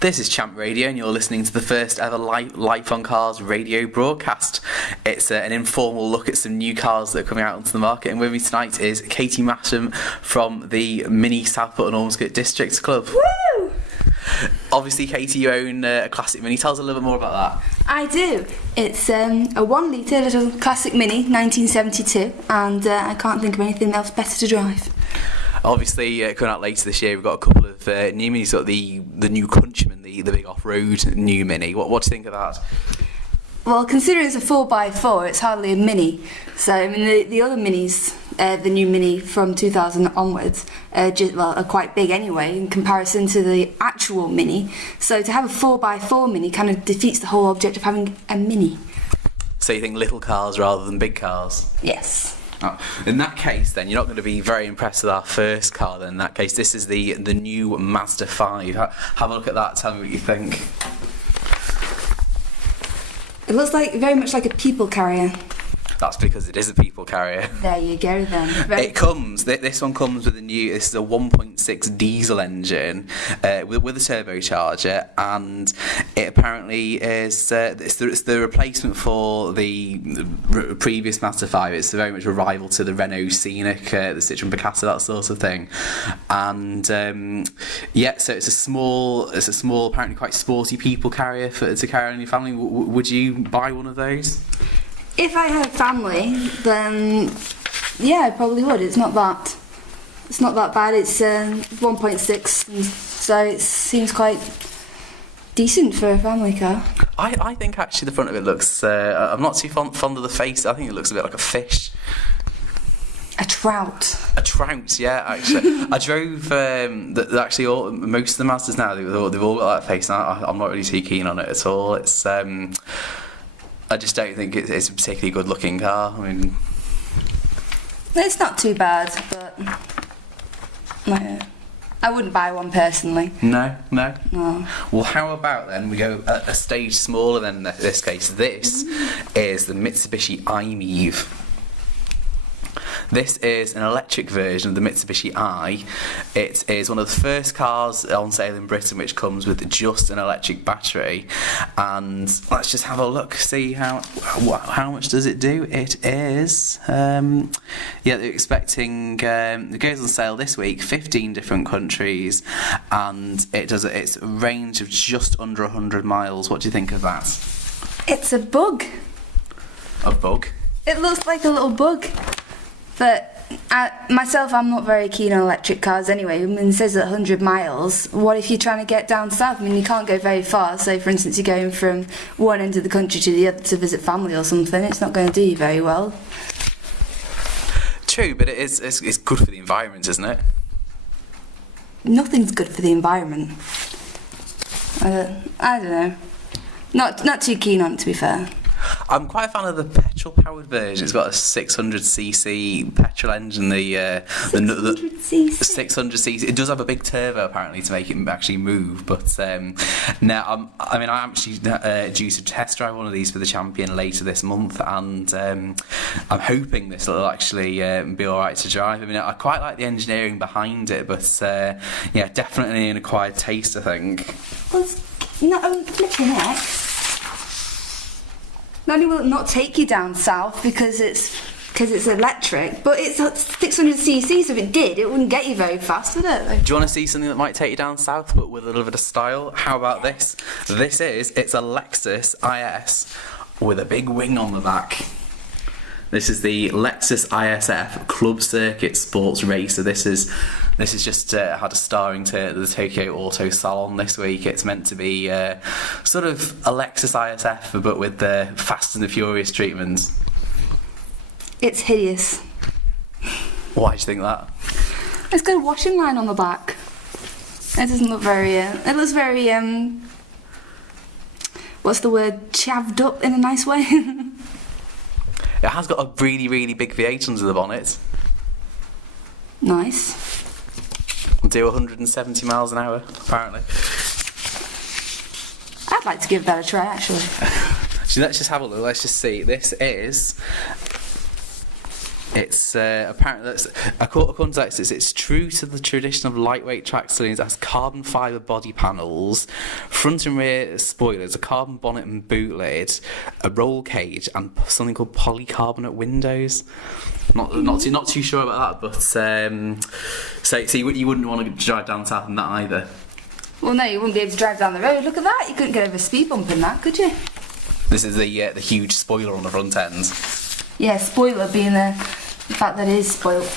This is Champ Radio, and you're listening to the first ever Life on Cars radio broadcast. It's an informal look at some new cars that are coming out onto the market, and with me tonight is Katie Masham from the Mini Southport and Ormskirk District Club. Woo! Obviously, Katie, you own a classic Mini. Tell us a little bit more about that. I do. It's a 1 litre little classic Mini, 1972, and I can't think of anything else better to drive. Obviously, coming out later this year, we've got a couple of new Minis. Got the new Countryman, the big off-road new Mini. What do you think of that? Well, considering it's a 4x4, it's hardly a Mini. So, I mean, the other Minis, the new Mini from 2000 onwards, are quite big anyway in comparison to the actual Mini. So to have a 4x4 Mini kind of defeats the whole object of having a Mini. So you think little cars rather than big cars? Yes. Oh, in that case, then, you're not going to be very impressed with our first car, then. In that case, this is the new Mazda 5. Have a look at that, tell me what you think. It looks very much like a people carrier. That's because it is a people carrier. There you go, then. This one comes with this is a 1.6 diesel engine with a turbocharger, and it apparently is it's the replacement for the previous Mazda 5. It's very much a rival to the Renault Scenic, the Citroen Picasso, that sort of thing. And so it's a small, apparently quite sporty people carrier to carry on your family. Would you buy one of those? If I had a family, then yeah, I probably would. It's not that bad. It's 1.6, so it seems quite decent for a family car. I think actually the front of it looks. I'm not too fond of the face. I think it looks a bit like a fish. A trout. A trout, yeah. Actually, I drove. Actually, most of the Mazdas now they've all got that face. And I'm not really too keen on it at all. It's. I just don't think it's a particularly good-looking car. I mean, it's not too bad, but I wouldn't buy one personally. No. No. Well, how about then we go a stage smaller than this case? This is the Mitsubishi i-MiEV. This is an electric version of the Mitsubishi i. It is one of the first cars on sale in Britain which comes with just an electric battery. And let's just have a look, see how much does it do. It is, they're expecting, it goes on sale this week, 15 different countries, and it's a range of just under 100 miles. What do you think of that? It's a bug. A bug? It looks like a little bug. But I'm not very keen on electric cars anyway. I mean, it says 100 miles. What if you're trying to get down south? I mean, you can't go very far. So, for instance, you're going from one end of the country to the other to visit family or something. It's not going to do you very well. True, but it's good for the environment, isn't it? Nothing's good for the environment. I don't know. Not too keen on it, to be fair. I'm quite a fan of the petrol-powered version. It's got a 600cc petrol engine. The 600cc. 600cc. It does have a big turbo apparently to make it actually move. But now, I'm actually due to test drive one of these for the Champion later this month, and I'm hoping this will actually be all right to drive. I mean, I quite like the engineering behind it, but definitely an acquired taste, I think. Well, flipping heck. Not only will it not take you down south because it's electric, but it's 600cc, so if it did, it wouldn't get you very fast, would it? Do you want to see something that might take you down south, but with a little bit of style? How about this? It's a Lexus IS with a big wing on the back. This is the Lexus ISF Club Circuit Sports Racer. This is just had a starring to the Tokyo Auto Salon this week. It's meant to be sort of a Lexus ISF, but with the Fast and the Furious treatments. It's hideous. Why do you think that? It's got a washing line on the back. It doesn't look very... it looks very... what's the word? Chavved up in a nice way. It has got a really, really big V8 under the bonnet. Nice. Do 170 miles an hour, apparently. I'd like to give that a try, actually. So let's just have a look. Let's just see. This is It's apparently, according to that, it's true to the tradition of lightweight track saloons. It has carbon fibre body panels, front and rear spoilers, a carbon bonnet and boot lid, a roll cage, and something called polycarbonate windows. Not too sure about that, but so you wouldn't want to drive down south in that either. Well, no, you wouldn't be able to drive down the road. Look at that. You couldn't get over a speed bump in that, could you? This is the huge spoiler on the front end. Yeah, spoiler being the fact that it is spoiled.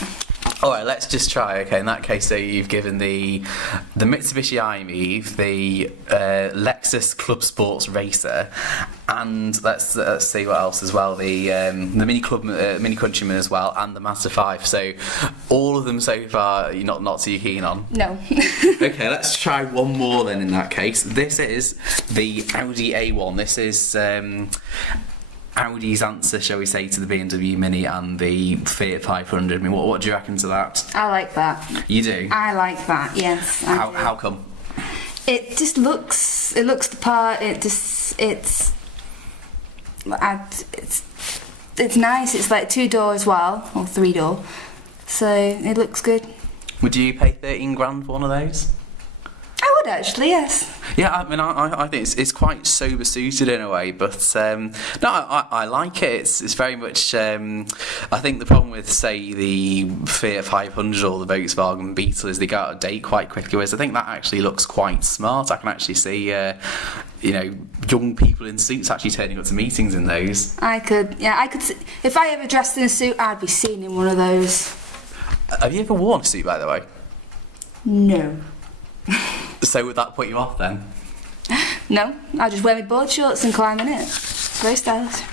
All right, let's just try. Okay, in that case, so you've given the Mitsubishi i-MiEV, the Lexus Club Sports Racer, and let's see what else as well. The Mini Club, Mini Countryman as well, and the Mazda 5. So all of them so far you're not too keen on. No. Okay, let's try one more then. In that case, this is the Audi A1. This is Audi's answer, shall we say, to the BMW Mini and the Fiat 500. I mean, what do you reckon to that? I like that. You do? I like that, yes. How come? It just looks the part. It's nice. It's like 2-door as well, or 3-door. So it looks good. Would you pay 13 grand for one of those? I would actually, yes. Yeah, I mean, I think it's quite sober suited in a way, but no, I like it. It's very much. I think the problem with, say, the Fiat 500 or the Volkswagen Beetle is they go out of date quite quickly. Whereas I think that actually looks quite smart. I can actually see, young people in suits actually turning up to meetings in those. I could. If I ever dressed in a suit, I'd be seen in one of those. Have you ever worn a suit, by the way? No. So would that put you off then? No, I just wear my board shorts and climb in it. It's very stylish.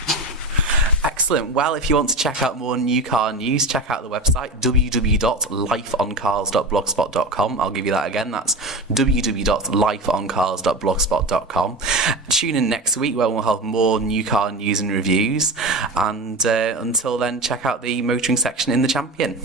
Excellent. Well, if you want to check out more new car news, check out the website www.lifeoncars.blogspot.com. I'll give you that again. That's www.lifeoncars.blogspot.com. Tune in next week where we'll have more new car news and reviews. And until then, check out the motoring section in The Champion.